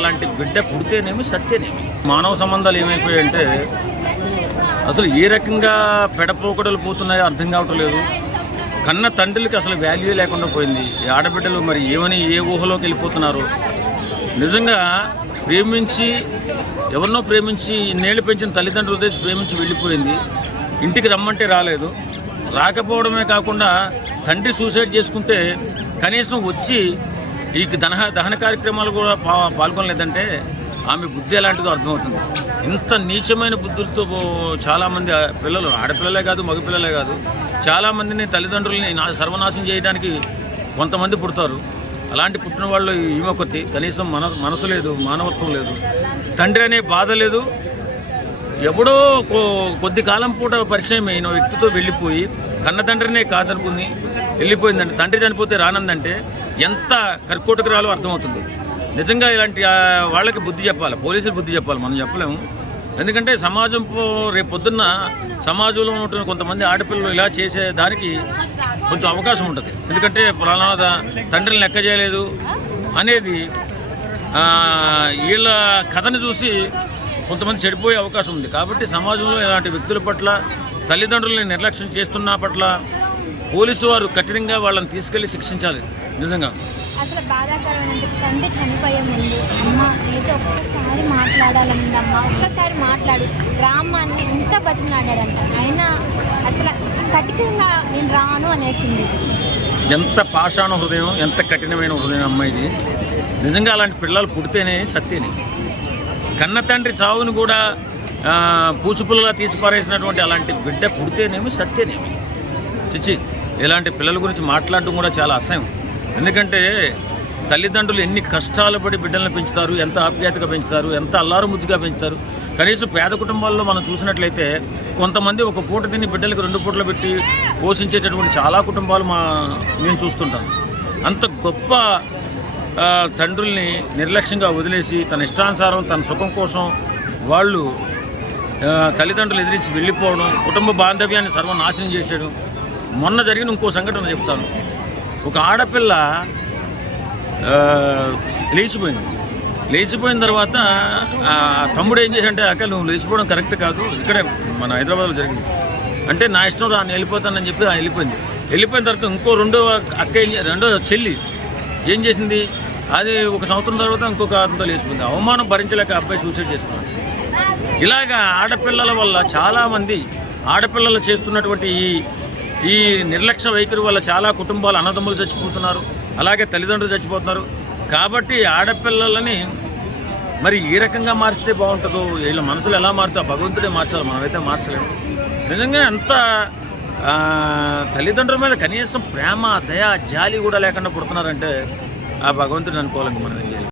అలాంటి బిడ్డ పుడితేనేమి సత్యనేమి మానవ సంబంధాలు ఏమైపోయాయంటే అసలు ఏ రకంగా పెడపోకడలు పోతున్నాయో అర్థం కావటం లేదు. కన్న తండ్రులకి అసలు వాల్యూ లేకుండా పోయింది. ఈ ఆడబిడ్డలు మరి ఏమని ఏ ఊహలోకి వెళ్ళిపోతున్నారు? నిజంగా ప్రేమించి ఎవరినో ప్రేమించి ఇన్నేళ్ళు పెంచిన తల్లిదండ్రుల ఉద్దేశం ప్రేమించి వెళ్ళిపోయింది. ఇంటికి రమ్మంటే రాలేదు. రాకపోవడమే కాకుండా తండ్రి సూసైడ్ చేసుకుంటే కనీసం వచ్చి ఈ దహన దహన కార్యక్రమాలు కూడా పాల్గొనలేదంటే ఆమె బుద్ధి ఎలాంటిదో అర్థమవుతుంది. ఇంత నీచమైన బుద్ధులతో చాలామంది పిల్లలు ఆడపిల్లలే కాదు మగపిల్లలే కాదు చాలామందిని తల్లిదండ్రులని నా సర్వనాశనం చేయడానికి కొంతమంది పుడతారు. అలాంటి పుట్టిన వాళ్ళు ఈమెకొత్తి కనీసం మన మనసు లేదు మానవత్వం లేదు. తండ్రి అనే బాధ లేదు. ఎప్పుడో కొ- కొద్ది కాలం పూట పరిచయం అయిన వ్యక్తితో వెళ్ళిపోయి కన్న తండ్రినే కాదనుకుని వెళ్ళిపోయిందంటే తండ్రి చనిపోతే రానందంటే ఎంత కర్కోటకురాలో అర్థమవుతుంది. నిజంగా ఇలాంటి వాళ్ళకి బుద్ధి చెప్పాలి పోలీసులు బుద్ధి చెప్పాలి మనం చెప్పలేము. ఎందుకంటే సమాజం రేపు పొద్దున్న సమాజంలో ఉంటున్న కొంతమంది ఆడపిల్లలు ఇలా చేసే దానికి కొంచెం అవకాశం ఉంటుంది. ఎందుకంటే ప్రమాద తండ్రిని లెక్క చేయలేదు అనేది వీళ్ళ కథను చూసి కొంతమంది చెడిపోయే అవకాశం ఉంది. కాబట్టి సమాజంలో ఇలాంటి వ్యక్తుల పట్ల తల్లిదండ్రులని నిర్లక్ష్యం చేస్తున్న పట్ల పోలీసు వారు కఠినంగా వాళ్ళని తీసుకెళ్ళి శిక్షించాలి. నిజంగా. అసలు బాధాకరమైన తండ్రి చనిపోయే ముందు అమ్మ నీతో ఒక్కసారి మాట్లాడాలనిందమ్మా ఒక్కసారి మాట్లాడు రామ్మ అని ఎంత బతిమలాడాడంట. అయినా అసలు కఠినంగా నేను రాను అనేసింది. ఎంత పాషాణ హృదయం ఎంత కఠినమైన హృదయం అమ్మాయిది నిజంగా అలాంటి పిల్లలు పుడితేనే సత్యని. కన్న తండ్రి చావుని కూడా ఆ, పూచుపుల్లలా తీసి పారేసినటువంటి అలాంటి బిడ్డ పుడితేనేమి సత్యనేమి. చిచ్చి ఇలాంటి పిల్లల గురించి మాట్లాడడం కూడా చాలా అసహ్యం. ఎందుకంటే తల్లిదండ్రులు ఎన్ని కష్టాలు పడి బిడ్డలను పెంచుతారు ఎంత ఆప్యాయతగా పెంచుతారు ఎంత అల్లారు ముద్దుగా పెంచుతారు. కనీసం పేద కుటుంబాల్లో మనం చూసినట్లయితే కొంతమంది ఒక పూట తిని బిడ్డలకు రెండు పూటలు పెట్టి పోషించేటటువంటి చాలా కుటుంబాలు మా నేను చూస్తుంటాను అంత గొప్ప తండ్రుల్ని నిర్లక్ష్యంగా వదిలేసి తన ఇష్టానుసారం తన సుఖం కోసం వాళ్ళు తల్లిదండ్రులు ఎదిరించి వెళ్ళిపోవడం కుటుంబ బాంధవ్యాన్ని సర్వనాశనం చేసేయడం మొన్న జరిగిన ఇంకో సంఘటన చెప్తాను. ఒక ఆడపిల్ల లేచిపోయింది. లేచిపోయిన తర్వాత ఆ తమ్ముడు ఏం చేశాడంటే అక్క నువ్వు లేచిపోవడం కరెక్ట్ కాదు ఇక్కడే మన హైదరాబాద్లో జరిగింది. అంటే నా ఇష్టం రా నేను వెళ్ళిపోతానని చెప్పి ఆ వెళ్ళిపోయింది. వెళ్ళిపోయిన తర్వాత ఇంకో రెండో అక్క ఏం రెండో చెల్లి ఏం చేసింది? అది ఒక సంవత్సరం తర్వాత ఇంకొక అతనితో లేచిపోయింది. అవమానం భరించలేక అబ్బాయి సూసైడ్ చేసుకున్నాడు ఇలాగా ఆడపిల్లల వల్ల చాలామంది ఆడపిల్లలు చేస్తున్నటువంటి ఈ ఈ నిర్లక్ష్య వైఖరి వల్ల చాలా కుటుంబాలు అన్నదమ్ములు చచ్చిపోతున్నారు అలాగే తల్లిదండ్రులు చచ్చిపోతున్నారు. కాబట్టి ఆడపిల్లలని మరి ఏ రకంగా మార్చితే బాగుంటుందో వీళ్ళ మనసులు ఎలా మారుతా భగవంతుడే మార్చాలి మనమైతే మార్చలేము. నిజంగా ఎంత తల్లిదండ్రుల మీద కనీసం ప్రేమ దయ జాలి కూడా లేకుండా పుడుతున్నారంటే ఆ భగవంతుడిని అనుకోవాలండి మనం.